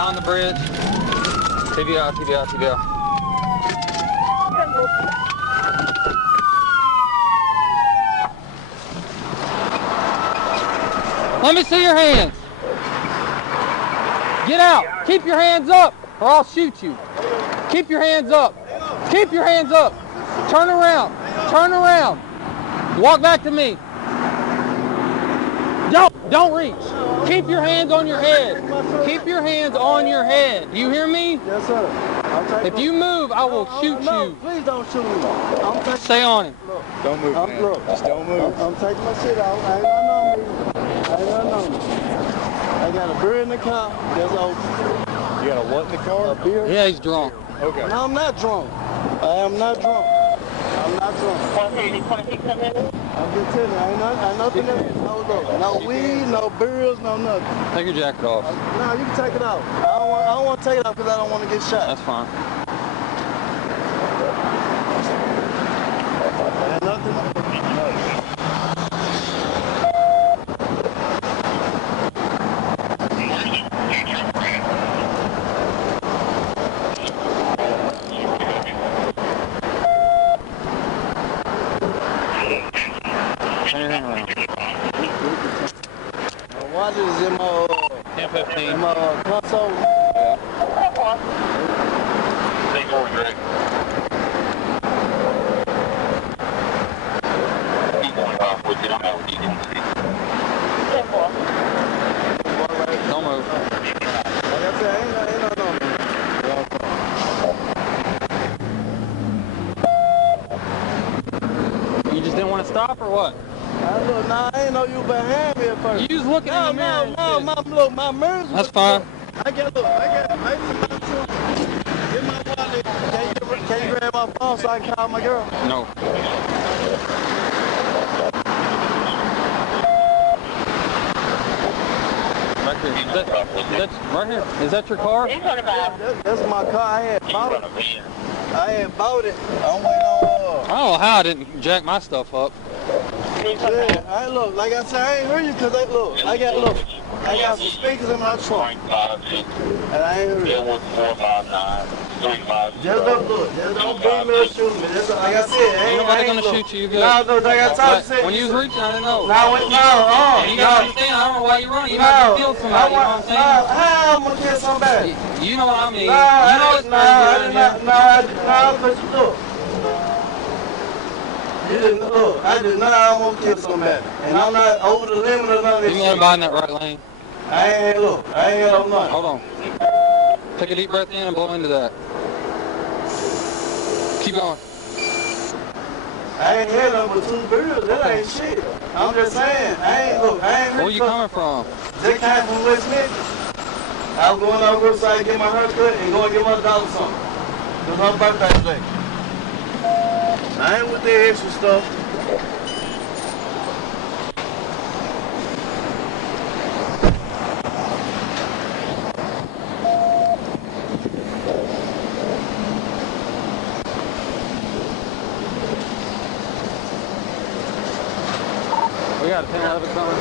TVI on the bridge. TVI, TVI, TVI. Let me see your hands. Get out. Keep your hands up or I'll shoot you. Keep your hands up. Keep your hands up. Turn around. Turn around. Walk back to me. Don't reach. Keep your hands on your head. Keep your hands on your head. Do you hear me? Yes, sir. If you move, I will shoot you. Please don't shoot me. Stay on him. Don't move, man. Look, just don't move. I'm taking my shit out. I ain't nothing on me. I ain't nothing on me. I got a beer in the car. That's all. You got a what in the car? A beer. Yeah, he's drunk. Okay. No, I'm not drunk. I am not drunk. I'm not drunk. I'm just telling you, I ain't nothing else. No weed, no beers, no nothing. Take your jacket off. No, you can take it off. I don't want to take it off because I don't want to get shot. That's fine. Ain't nothing. Watch is in my 10-15. in my console. Yeah. Take over, Greg. Keep going off with it. I'm out with you. Don't move. Like I said, ain't nothing on me. You just didn't want to stop or what? I ain't know you behind me at first. You was looking in the mirror. My mirrors. That's fine. I get my wallet. Can you grab my phone so I can call my girl? No. Right here. That's right here. Is that your car? That's my car. I had bought it. I'm waiting on. I don't know how I didn't jack my stuff up. Yeah, I look, like I said, I ain't heard you because I got some speakers in my trunk. And I ain't heard you. Just don't beat me or shoot me. That's, like I said, Ain't nobody gonna shoot you. You good? No, like I told you. When you was reaching, I didn't know. You gotta understand, I don't know why you're running. You might have killed somebody, you know what I'm saying? How I'm gonna kill somebody? You know what I mean. You didn't look. I did not. I want to kill somebody, and I'm not over the limit or none of this. You want to buy in that right lane? I ain't look. I ain't got no money. Hold on. Take a deep breath in and blow into that. Keep going. I ain't had nothing but 2 beers. That ain't shit. I'm just saying. I ain't. Where are you coming from? They came from West Memphis. I was going over so I could get my hair cut and go and get my dollar something. It was my birthday today. I ain't with the extra stuff. We got a 10-11 coming.